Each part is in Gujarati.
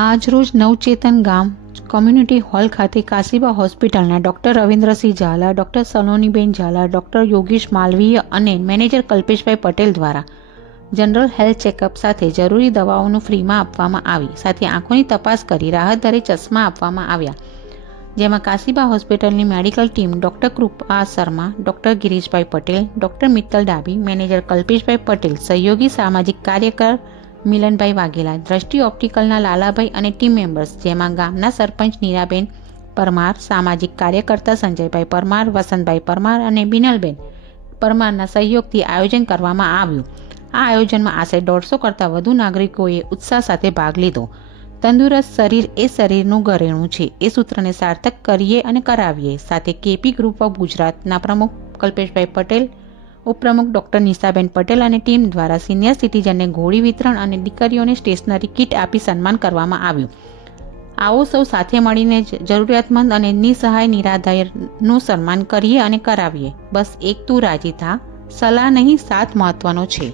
આજરોજ નવચેતન ગામ કોમ્યુનિટી હોલ ખાતે કાશીબા હોસ્પિટલના doctor Ravindrasinh Jhala, doctor Saloniben Jhala, doctor Yogish Malviya અને મેનેજર કલ્પેશભાઈ પટેલ દ્વારા જનરલ હેલ્થ ચેકઅપ સાથે જરૂરી દવાઓનું ફ્રીમાં આપવામાં આવી. સાથે આંખોની તપાસ કરી રાહત દરે ચશ્મા આપવામાં આવ્યા. જેમાં કાશીબા હોસ્પિટલની મેડિકલ ટીમ ડૉક્ટર કૃપા શર્મા, ડૉક્ટર ગિરીશભાઈ પટેલ, ડૉક્ટર મિત્તલ ડાબી, મેનેજર કલ્પેશભાઈ પટેલ, સહયોગી સામાજિક કાર્યકર મિલનભાઈ વાઘેલા, દ્રષ્ટિ ઓપ્ટિકલના લાલાભાઈ અને ટીમ મેમ્બર્સ, જેમાં ગામના સરપંચ નીરાબેન પરમાર, સામાજિક કાર્યકર્તા સંજયભાઈ પરમાર, વસંતભાઈ પરમાર અને બિનલબેન પરમારના સહયોગથી આયોજન કરવામાં આવ્યું. આ આયોજનમાં આશરે 150 કરતાં વધુ નાગરિકોએ ઉત્સાહ સાથે ભાગ લીધો. તંદુરસ્ત શરીર એ શરીરનું ઘરેણું છે, એ સૂત્રને સાર્થક કરીએ અને કરાવીએ. સાથે કેપી ગ્રુપ ઓફ ગુજરાતના પ્રમુખ કલ્પેશભાઈ પટેલ, ઉપપ્રમુખ ડૉક્ટર નિશાબેન પટેલ અને ટીમ દ્વારા સિનિયર સિટીઝનને ઘોડી વિતરણ અને દીકરીઓને સ્ટેશનરી કીટ આપી સન્માન કરવામાં આવ્યું. આવો સૌ સાથે મળીને જરૂરિયાતમંદ અને નિસહાય નિરાધારનું સન્માન કરીએ અને કરાવીએ. બસ એક તું રાજી થા, સલાહ નહીં સાથ મહત્વનો છે.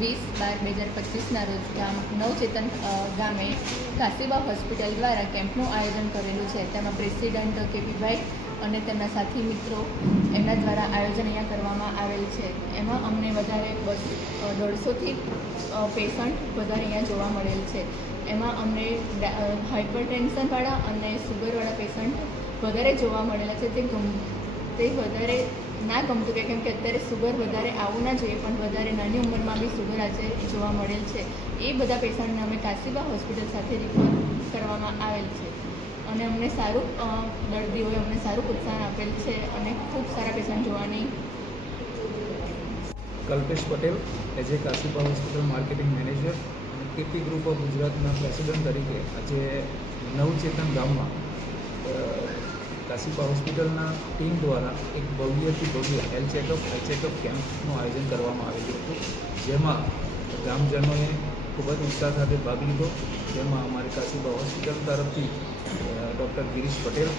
20/12/2025ના રોજ ગામ નવચેતન ગામે કાશીબા હોસ્પિટલ દ્વારા કેમ્પનું આયોજન કરેલું છે. તેમાં પ્રેસિડેન્ટ કેપીભાઈ અને તેમના સાથી મિત્રો એમના દ્વારા આયોજન અહીંયા કરવામાં આવેલ છે. એમાં અમને વધારે 150થી પેશન્ટ વધારે અહીંયા જોવા મળેલ છે. એમાં અમને હાઇપરટેન્શનવાળા અને સુગરવાળા પેશન્ટ વધારે જોવા મળેલા છે. તે વધારે ના ગમતું કેમ કે અત્યારે સુગર વધારે આવવું ના જોઈએ, પણ વધારે નાની ઉંમરમાં બી સુગર આજે જોવા મળેલ છે. એ બધા પેશન્ટને અમે કાશીબા હોસ્પિટલ સાથે રિફર કરવામાં આવેલ છે અને અમને સારું દર્દીઓએ અમને સારું પ્રોત્સાહન આપેલ છે અને ખૂબ સારા પેશન્ટ જોવાની. Kalpesh Patel as a Kashiba hospital marketing manager અને કેપી ગ્રુપ ઓફ ગુજરાતના પ્રેસિડેન્ટ તરીકે આજે નવચેતન ગામમાં કાશીબા હોસ્પિટલના ટીમ દ્વારા એક ભવ્યથી ભવ્ય હેલ્થ ચેકઅપ કેમ્પનું આયોજન કરવામાં આવેલું હતું, જેમાં ગ્રામજનોએ ખૂબ જ ઉત્સાહ સાથે ભાગ લીધો. જેમાં અમારી કાશીબા હોસ્પિટલ તરફથી ડૉક્ટર ગિરીશ પટેલ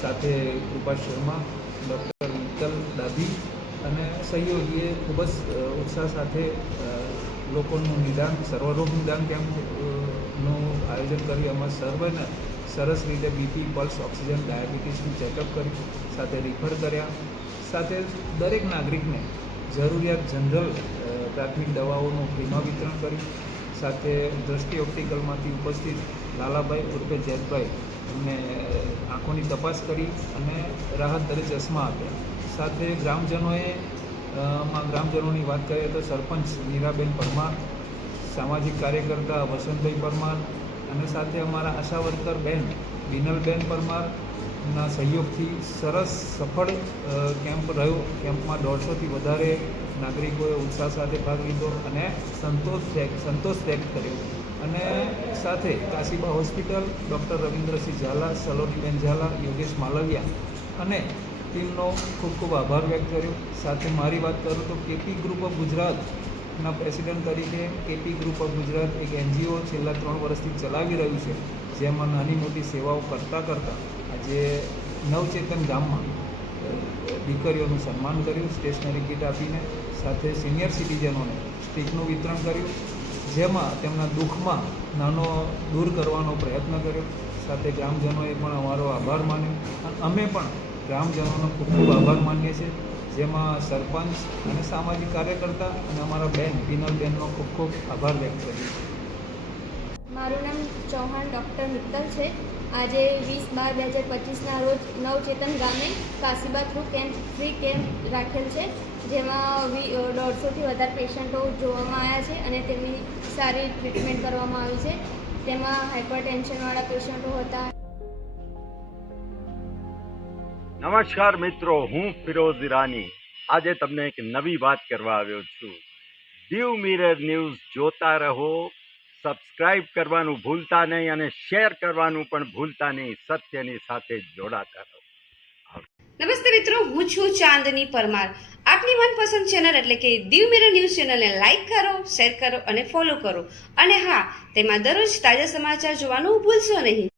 સાથે કૃપા શર્મા, ડૉક્ટર મિત્તલ ડાભી અને સહયોગીએ ખૂબ જ ઉત્સાહ સાથે લોકોનું નિદાન સર્વરોગ નિદાન કેમ્પનું આયોજન કરી એમાં સર્વને સરસ રીતે બીપી, પલ્સ, ઓક્સિજન, ડાયાબિટીસનું ચેકઅપ કરી સાથે રિફર કર્યા. સાથે દરેક નાગરિકને જરૂરિયાત જનરલ પ્રાથમિક દવાઓનું ફ્રીમાં વિતરણ કર્યું. સાથે દ્રષ્ટિ ઓપ્ટિકલમાંથી ઉપસ્થિત લાલાભાઈ ઉર્ફે જેતભાઈ એમને આંખોની તપાસ કરી અને રાહત દરે ચશ્મા આપ્યા. સાથે ગ્રામજનોની વાત કરીએ તો સરપંચ મીરાબેન પરમાર, સામાજિક કાર્યકર્તા વસંતભાઈ પરમાર અને સાથે અમારા આશા વર્કર બેન બિનલબેન પરમારના સહયોગથી સરસ સફળ કેમ્પ રહ્યો. કેમ્પમાં 150થી વધારે નાગરિકોએ ઉત્સાહ સાથે ભાગ લીધો અને સંતોષ વ્યક્ત કર્યો. અને સાથે કાશીબા હોસ્પિટલ, ડૉક્ટર રવિન્દ્રસિંહ ઝાલા, સલોનીબેન ઝાલા, યોગેશ માલવિયા અને ટીમનો ખૂબ ખૂબ આભાર વ્યક્ત કર્યો. સાથે મારી વાત કરું તો કેપી ગ્રુપ ઓફ ગુજરાતના પ્રેસિડેન્ટ તરીકે કેપી ગ્રુપ ઓફ ગુજરાત એક NGO છેલ્લા 3 વર્ષથી ચલાવી રહ્યું છે, જેમાં નાની મોટી સેવાઓ કરતાં આજે નવચેતન ગામમાં દીકરીઓનું સન્માન કર્યું સ્ટેશનરી કીટ આપીને. સાથે સિનિયર સિટીઝનોને સ્ટીકનું વિતરણ કર્યું, જેમાં તેમના દુઃખમાં નાનો દૂર કરવાનો પ્રયત્ન કર્યો. સાથે ગ્રામજનોએ પણ અમારો આભાર માન્યો અને અમે પણ ગ્રામજનોનો ખૂબ ખૂબ આભાર માનીએ છીએ, જેમાં સરપંચ અને સામાજિક કાર્યકર્તા અને અમારા બેન બિનલબેનનો ખૂબ ખૂબ આભાર વ્યક્ત કર્યો. મારું નામ ચૌહાણ ડૉક્ટર મિત્તલ છે. આજે 20/12/2025ના રોજ નવચેતન ગામે કાશીબા થ્રુ ફ્રી કેમ્પ રાખેલ છે, જેમાં 150થી વધારે પેશન્ટો જોવામાં આવ્યા છે અને તેમની સારી ટ્રીટમેન્ટ કરવામાં આવી છે. તેમાં હાઇપરટેન્શનવાળા પેશન્ટો હતા. નમસ્કાર મિત્રો, હું ફિરોઝ ઈરાની આજે તમને એક નવી વાત કરવા આવ્યો છું. દીવ મિરર ન્યૂઝ જોતા રહો, સબસ્ક્રાઇબ કરવાનું ભૂલતા નહીં અને શેર કરવાનું પણ ભૂલતા નહીં. સત્યની સાથે જોડાતા રહો. નમસ્તે મિત્રો, હું છું ચાંદની પરમાર. આપની મનપસંદ ચેનલ એટલે કે દીવ મિરર ન્યૂઝ ચેનલને લાઈક કરો, શેર કરો અને ફોલો કરો. અને હા, તેમાં દરરોજ તાજા સમાચાર જોવાનું ભૂલશો નહીં.